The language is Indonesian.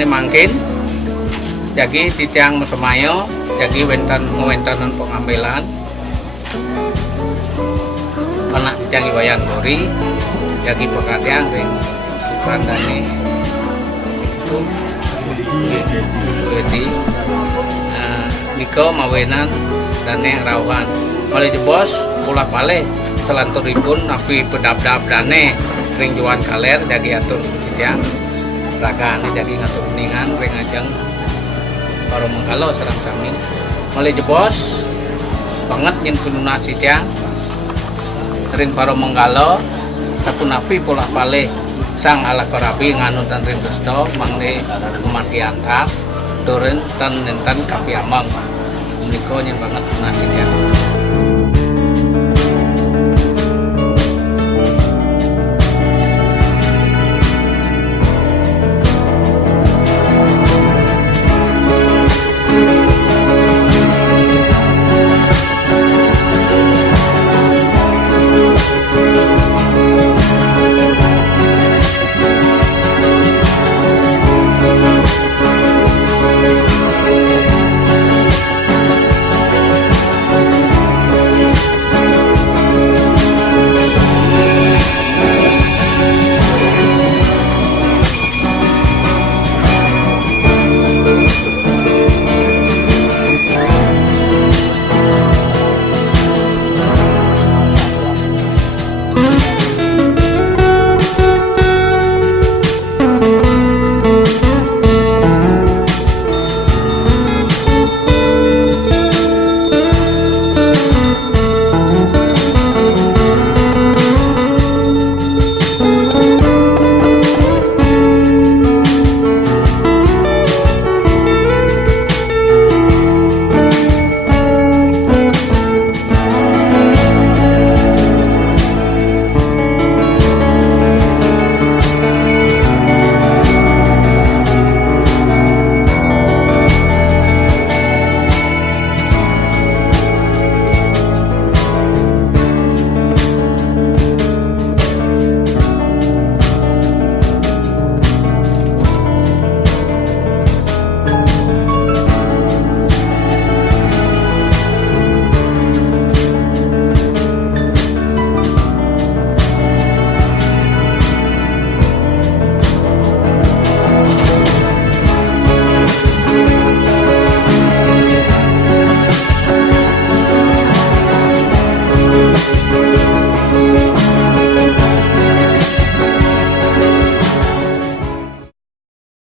ane mangkin jadi titiang mesemayo jadi wentanan pengambilan anak titiang iwayan gori jadi pekerjaan ring randane itu jadi niko mawenan dan yang rawan oleh jebos pula pale selanturipun tapi pedap-dap dane ring juan kaler jadi atur titiang ragane jadi ngatur kuningan ring ajeng baru mengkalo serang sami oleh jebos banget nyen kununasi tiang ring baru mengkalo tapun api pula pale sang ala korabi nganut dan ring dusto mangne kematian tak turun tan nenten kapi amang niko nyen banget kununasi tiang